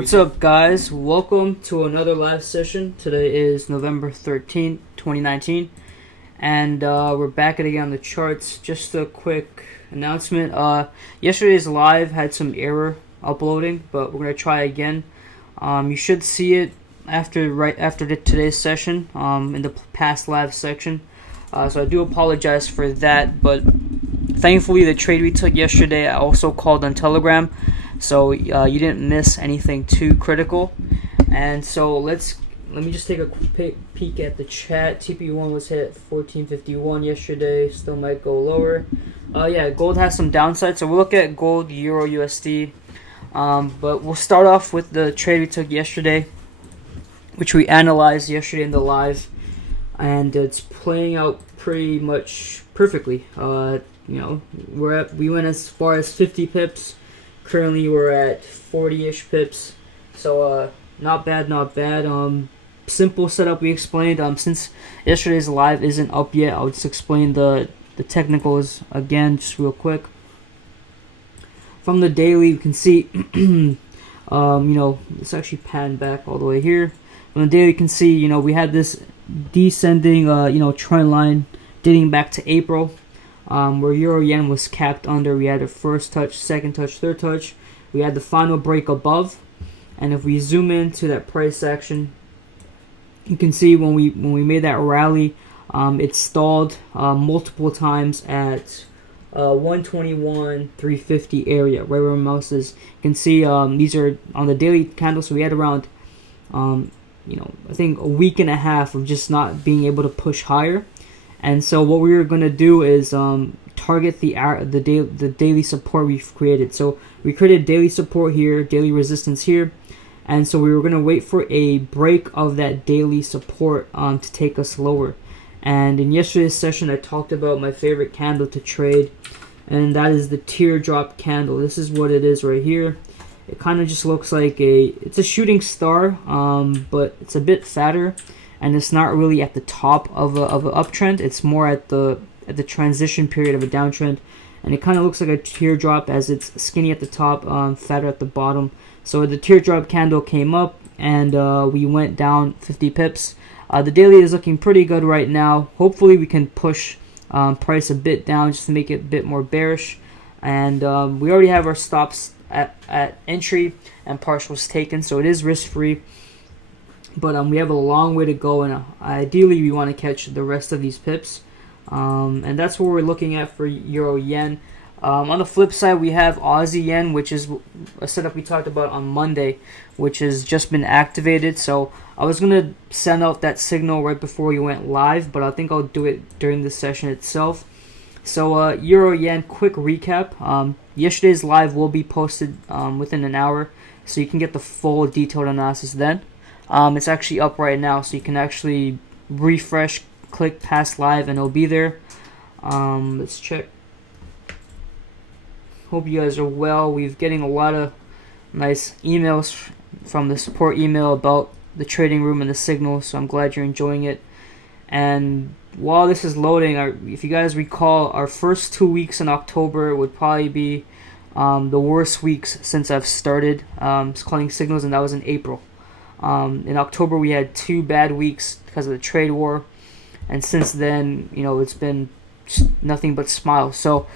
What's up, guys? Welcome to another live session. Today is November 13th, 2019, and we're back again on the charts. Just a quick announcement. Yesterday's live had some error uploading, but we're going to try again. You should see it right after today's session in the past live section. So I do apologize for that, but thankfully the trade we took yesterday I also called on Telegram. So you didn't miss anything too critical. And so let me just take a quick peek at the chat. TP1 was hit 1451 yesterday. Still might go lower. Yeah, gold has some downside. So we'll look at gold, Euro, USD. But we'll start off with the trade we took yesterday, which we analyzed yesterday in the live, and it's playing out pretty much perfectly. We went as far as 50 pips. Currently, we're at 40-ish pips, so not bad, not bad. Simple setup we explained. Since yesterday's live isn't up yet, I'll just explain the technicals again, just real quick. From the daily, you can see, it's actually panned back all the way here. From the daily, you can see, we had this descending, trend line dating back to April. Where Euro Yen was capped under. We had a first touch, second touch, third touch. We had the final break above, and if we zoom into that price action, you can see when we made that rally, it stalled multiple times at 121.350 area, right where my mouse is. You can see these are on the daily candle, so we had around I think a week and a half of just not being able to push higher. And so what we were going to do is target the daily support we've created. So we created daily support here, daily resistance here. And so we were going to wait for a break of that daily support to take us lower. And in yesterday's session, I talked about my favorite candle to trade, and that is the teardrop candle. This is what it is right here. It kind of just looks like it's a shooting star, but it's a bit fatter. And it's not really at the top of an uptrend. It's more at the transition period of a downtrend, and it kind of looks like a teardrop as it's skinny at the top, fatter at the bottom. So the teardrop candle came up, and we went down 50 pips. The daily is looking pretty good right now. Hopefully we can push price a bit down just to make it a bit more bearish. And we already have our stops at entry and partials taken, so it is risk free. But we have a long way to go, and ideally we want to catch the rest of these pips. And that's what we're looking at for Euro Yen. On the flip side, we have Aussie Yen, which is a setup we talked about on Monday, which has just been activated. So I was going to send out that signal right before we went live, but I think I'll do it during the session itself. So Euro Yen, quick recap. Yesterday's live will be posted within an hour, so you can get the full detailed analysis then. It's actually up right now, so you can actually refresh, click past live, and it'll be there. Let's check. Hope you guys are well. We're getting a lot of nice emails from the support email about the trading room and the signal, so I'm glad you're enjoying it. And while this is loading, if you guys recall, our first 2 weeks in October would probably be the worst weeks since I've started calling signals, and that was in April. In October, we had 2 bad weeks because of the trade war, and since then, it's been nothing but smiles. So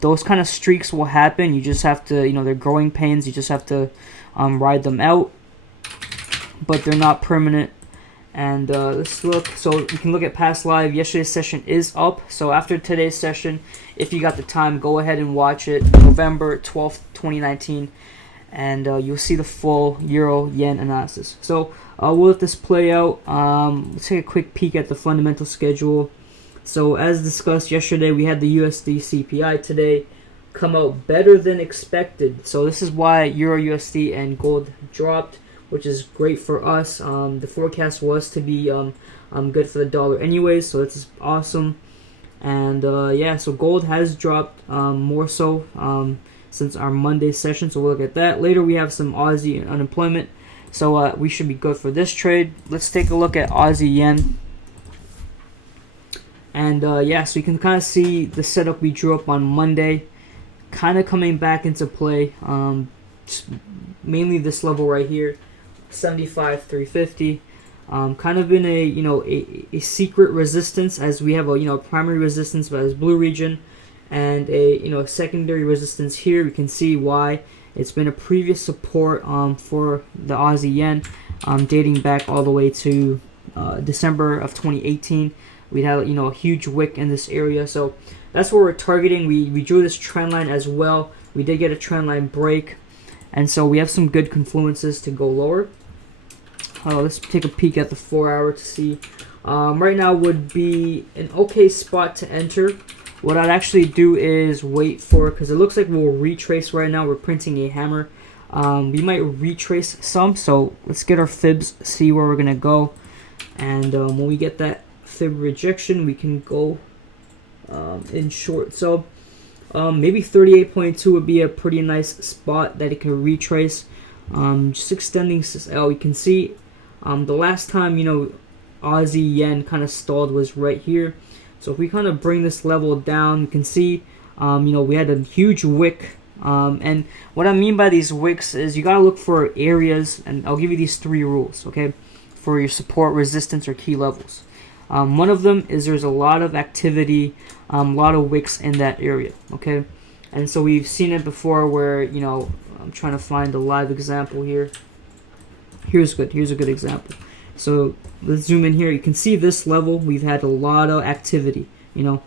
those kind of streaks will happen. You just have to, they're growing pains. You just have to ride them out, but they're not permanent. And let's look. So you can look at past live. Yesterday's session is up. So after today's session, if you got the time, go ahead and watch it. November 12th, 2019. And you'll see the full Euro Yen analysis. So we'll let this play out. Let's take a quick peek at the fundamental schedule. So as discussed yesterday, we had the USD CPI today come out better than expected. So this is why Euro USD and gold dropped, which is great for us. The forecast was to be good for the dollar anyways, so this is awesome. And so gold has dropped more so since our Monday session, so we'll look at that. Later we have some Aussie unemployment, so we should be good for this trade. Let's take a look at Aussie Yen. And so you can kind of see the setup we drew up on Monday kind of coming back into play. mainly this level right here, 75,350. Kind of in a, you know, a secret resistance, as we have a, you know, primary resistance by this blue region, and a, you know, a secondary resistance here. We can see why it's been a previous support for the Aussie yen, dating back all the way to December of 2018. We had, you know, a huge wick in this area, so that's what we're targeting. We drew this trend line as well. We did get a trend line break, and so we have some good confluences to go lower. Let's take a peek at the 4-hour to see. Right now would be an okay spot to enter. What I'd actually do is wait for, because it looks like we'll retrace right now. We're printing a hammer. We might retrace some, so let's get our fibs, see where we're gonna go, and when we get that fib rejection, we can go in short. So maybe 38.2 would be a pretty nice spot that it can retrace. Just extending this L, you can see the last time, you know, Aussie yen kind of stalled was right here. So if we kind of bring this level down, you can see, you know, we had a huge wick. And what I mean by these wicks is you got to look for areas, and I'll give you these 3 rules, okay, for your support, resistance, or key levels. One of them is there's a lot of activity, a lot of wicks in that area, okay? And so we've seen it before where, you know, I'm trying to find a live example here. Here's a good example. So let's zoom in here. You can see this level, we've had a lot of activity, you know.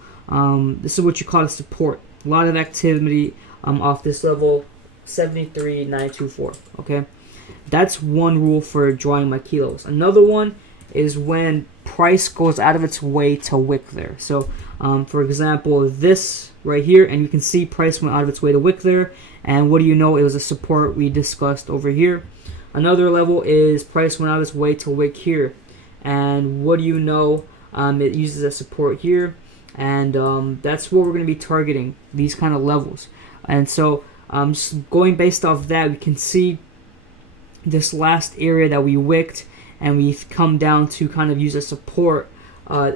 This is what you call a support. A lot of activity off this level, 73,924, okay? That's one rule for drawing my key levels. Another one is when price goes out of its way to wick there. So for example, this right here, and you can see price went out of its way to wick there, and what do you know, it was a support we discussed over here. Another level is price went out of its way to wick here, and what do you know, it uses a support here, and that's what we're going to be targeting, these kind of levels. And so just going based off that, we can see this last area that we wicked and we've come down to kind of use a support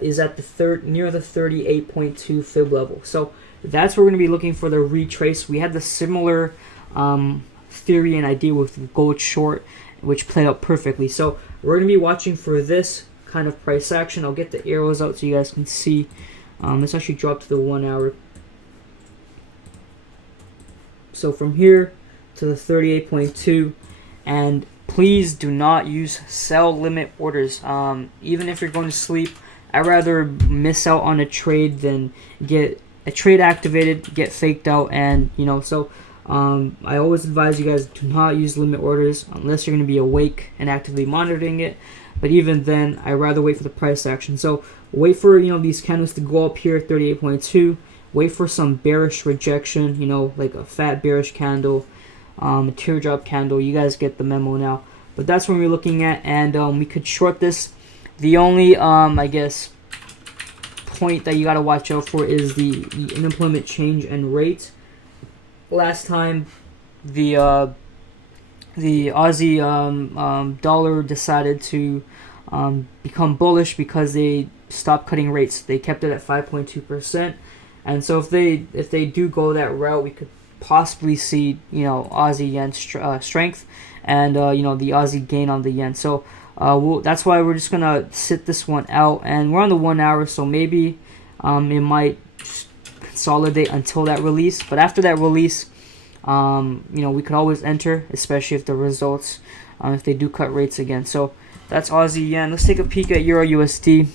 is at the near the 38.2 fib level. So that's where we're going to be looking for the retrace. We had the similar theory and idea with gold short, which played out perfectly. So we're going to be watching for this kind of price action. I'll get the arrows out so you guys can see. Let's actually drop to the 1 hour. So from here to the 38.2, and please do not use sell limit orders. Even if you're going to sleep, I'd rather miss out on a trade than get a trade activated, get faked out, and you know. So I always advise you guys, do not use limit orders unless you're going to be awake and actively monitoring it. But even then, I'd rather wait for the price action. So wait for, you know, these candles to go up here, 38.2. Wait for some bearish rejection, you know, like a fat bearish candle, a teardrop candle. You guys get the memo now. But that's what we're looking at, and we could short this. The only, I guess, point that you got to watch out for is the unemployment change and rate. Last time, the Aussie dollar decided to become bullish because they stopped cutting rates. They kept it at 5.2%, and so if they do go that route, we could possibly see, you know, Aussie yen strength, and you know, the Aussie gain on the yen. So that's why we're just gonna sit this one out, and we're on the 1 hour, so maybe it might consolidate until that release. But after that release, you know, we could always enter, especially if the results, if they do cut rates again. So that's Aussie yen. Let's take a peek at Euro USD.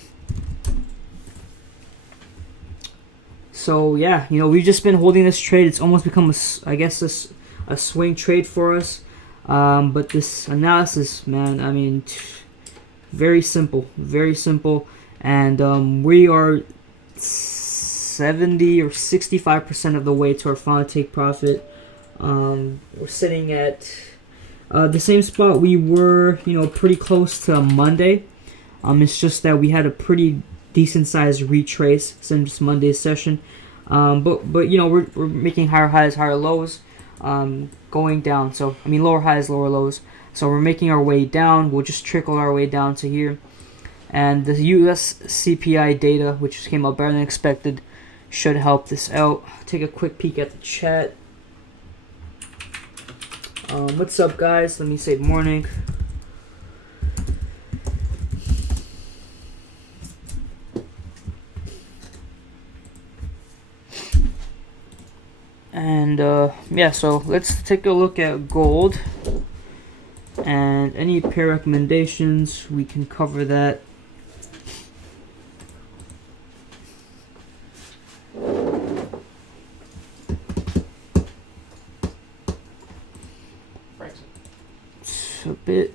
So yeah, you know, we've just been holding this trade. It's almost become I guess a swing trade for us. But this analysis, man, I mean, very simple, and we are 70 or 65% of the way to our final take profit. We're sitting at the same spot we were, you know, pretty close to Monday. It's just that we had a pretty decent sized retrace since Monday's session. But you know, we're making higher highs, higher lows, going down. So I mean, lower highs, lower lows. So we're making our way down. We'll just trickle our way down to here. And the US CPI data, which came out better than expected, should help this out. Take a quick peek at the chat. What's up, guys? Let me say good morning. And yeah, so let's take a look at gold and any pair recommendations. We can cover that. It's a bit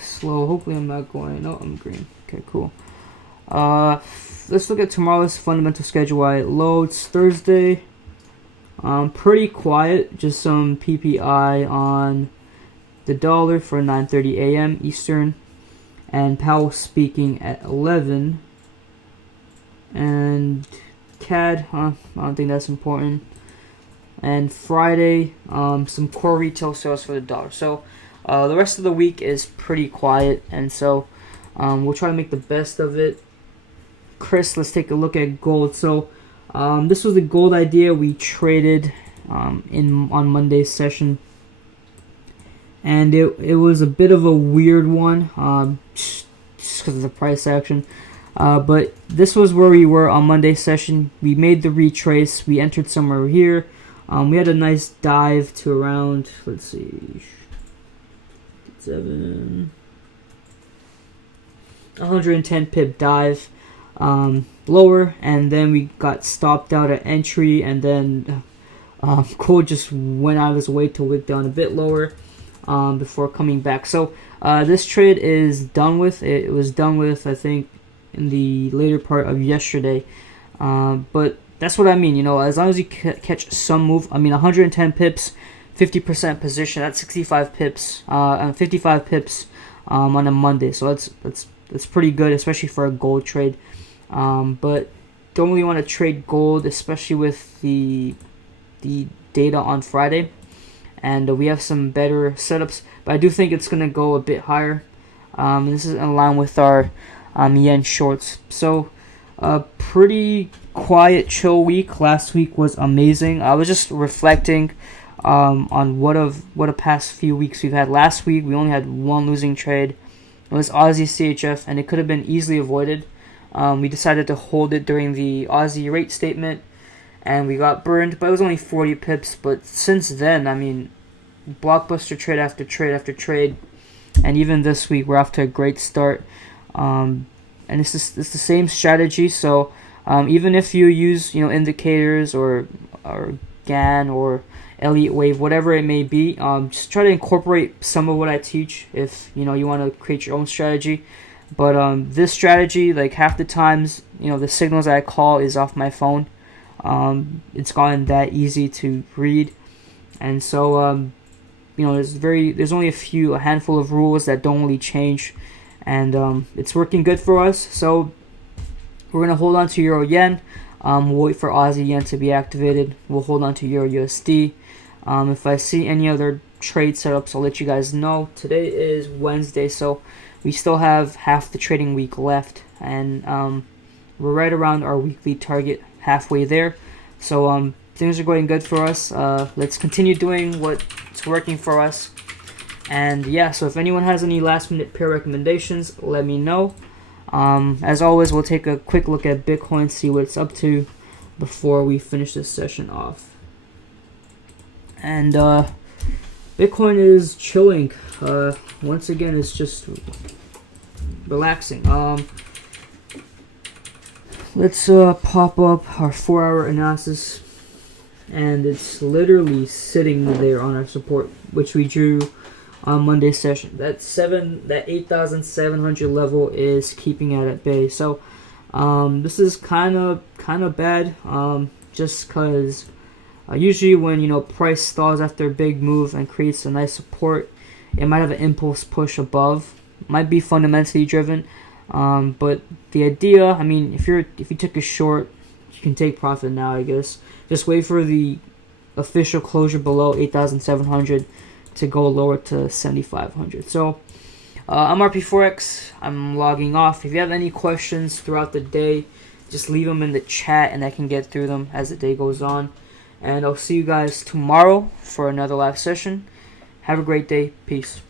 slow. Hopefully I'm not going. No, I'm green. Okay, cool. Let's look at tomorrow's fundamental schedule while it loads. Thursday, pretty quiet. Just some PPI on the dollar for 9:30 a.m. Eastern, and Powell speaking at 11. And CAD, I don't think that's important. And Friday, some core retail sales for the dollar. So the rest of the week is pretty quiet, and so we'll try to make the best of it. Chris, let's take a look at gold. So this was the gold idea we traded on Monday's session, and it was a bit of a weird one just because of the price action. But this was where we were on Monday's session. We made the retrace. We entered somewhere here. We had a nice dive to around, let's see, 110 pip dive lower, and then we got stopped out at entry, and then gold just went out of his way to wick down a bit lower before coming back. So this trade is done with. It was done with, I think, in the later part of yesterday, but that's what I mean, as long as you catch some move. I mean, 110 pips, 50% position, that's 65 pips, 55 pips on a Monday. So that's pretty good, especially for a gold trade. But don't really want to trade gold, especially with the data on Friday. And we have some better setups, but I do think it's going to go a bit higher. This is in line with our yen shorts. So pretty quiet, chill week. Last week was amazing. I was just reflecting on what a past few weeks we've had. Last week we only had one losing trade. It was Aussie CHF, and it could have been easily avoided. We decided to hold it during the Aussie rate statement, and we got burned, but it was only 40 pips. But since then, I mean, blockbuster trade after trade after trade, and even this week we're off to a great start. And it's the same strategy. So even if you use indicators or GAN or Elliott wave, whatever it may be, just try to incorporate some of what I teach if you want to create your own strategy. But this strategy, like half the times, the signals I call is off my phone. It's gotten that easy to read, and so there's only a handful of rules that don't really change, and it's working good for us. So we're gonna hold on to Euro Yen. We'll wait for Aussie Yen to be activated. We'll hold on to Euro USD. If I see any other trade setups, I'll let you guys know. Today is Wednesday, so we still have half the trading week left, and we're right around our weekly target, halfway there. So things are going good for us. Let's continue doing what's working for us. And yeah, so if anyone has any last minute pair recommendations, let me know. As always, we'll take a quick look at Bitcoin, see what it's up to before we finish this session off. And Bitcoin is chilling. Once again, it's just relaxing. Let's pop up our 4-hour analysis, and it's literally sitting there on our support, which we drew on Monday's session. That 8,700 level is keeping it at bay. So this is kind of bad, just because usually when price stalls after a big move and creates a nice support, it might have an impulse push above. Might be fundamentally driven, but the idea, I mean, if you took a short, you can take profit now, I guess. Just wait for the official closure below 8,700 to go lower to 7,500. So I'm RP Forex. I'm logging off. If you have any questions throughout the day, just leave them in the chat and I can get through them as the day goes on. And I'll see you guys tomorrow for another live session. Have a great day. Peace.